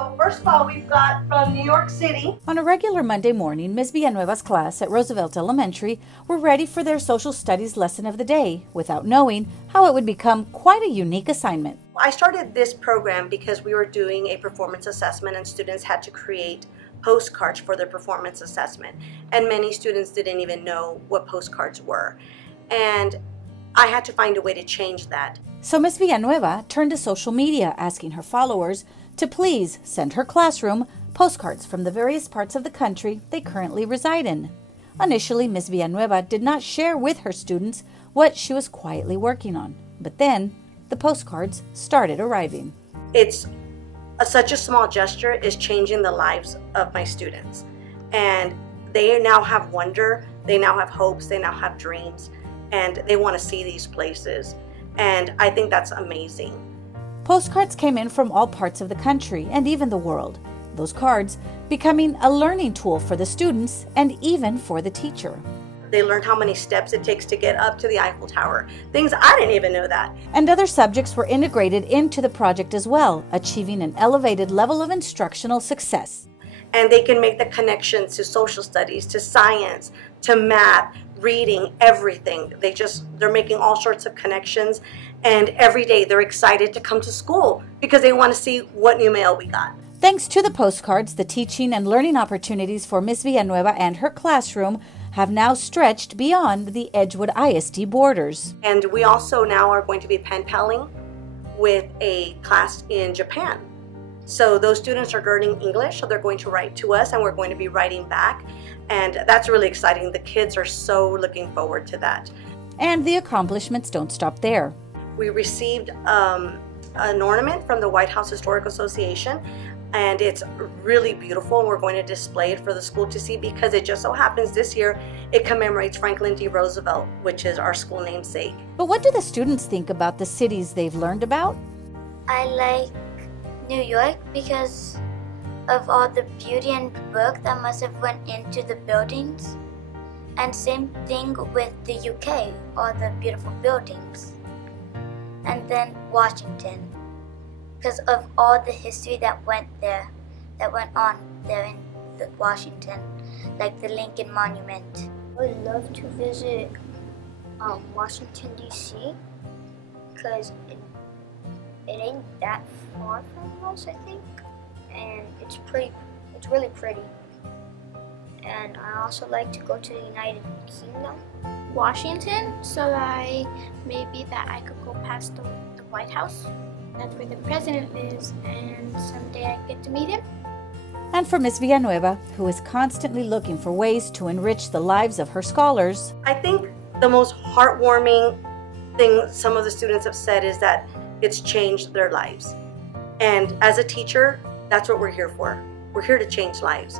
So first of all, we've got from New York City. On a regular Monday morning, Ms. Villanueva's class at Roosevelt Elementary were ready for their social studies lesson of the day without knowing how it would become quite a unique assignment. I started this program because we were doing a performance assessment and students had to create postcards for their performance assessment. And many students didn't even know what postcards were. And I had to find a way to change that. So Ms. Villanueva turned to social media, asking her followers to please send her classroom postcards from the various parts of the country they currently reside in. Initially, Ms. Villanueva did not share with her students what she was quietly working on, but then the postcards started arriving. It's such a small gesture is changing the lives of my students. And they now have wonder, they now have hopes, they now have dreams, and they want to see these places. And I think that's amazing. Postcards came in from all parts of the country and even the world, those cards becoming a learning tool for the students and even for the teacher. They learned how many steps it takes to get up to the Eiffel Tower. Things I didn't even know that. And other subjects were integrated into the project as well, achieving an elevated level of instructional success. And they can make the connections to social studies, to science, to math, reading, everything. They're making all sorts of connections, and every day they're excited to come to school because they want to see what new mail we got. Thanks to the postcards, the teaching and learning opportunities for Ms. Villanueva and her classroom have now stretched beyond the Edgewood ISD borders. And we also now are going to be pen paling with a class in Japan. So those students are learning English, so they're going to write to us and we're going to be writing back. And that's really exciting. The kids are so looking forward to that. And the accomplishments don't stop there. We received an ornament from the White House Historic Association, and it's really beautiful. We're going to display it for the school to see because it just so happens this year it commemorates Franklin D. Roosevelt, which is our school namesake. But what do the students think about the cities they've learned about? I like New York because of all the beauty and work that must have went into the buildings. And same thing with the UK, all the beautiful buildings. And then Washington, because of all the history that went on there in Washington, like the Lincoln Monument. I would love to visit Washington, D.C. because it ain't that far from us, I think, and it's really pretty. And I also like to go to the United Kingdom. Washington, so that maybe I could go past the White House. That's where the president lives, and someday I get to meet him. And for Ms. Villanueva, who is constantly looking for ways to enrich the lives of her scholars, I think the most heartwarming thing some of the students have said is that it's changed their lives. And as a teacher, that's what we're here for. We're here to change lives.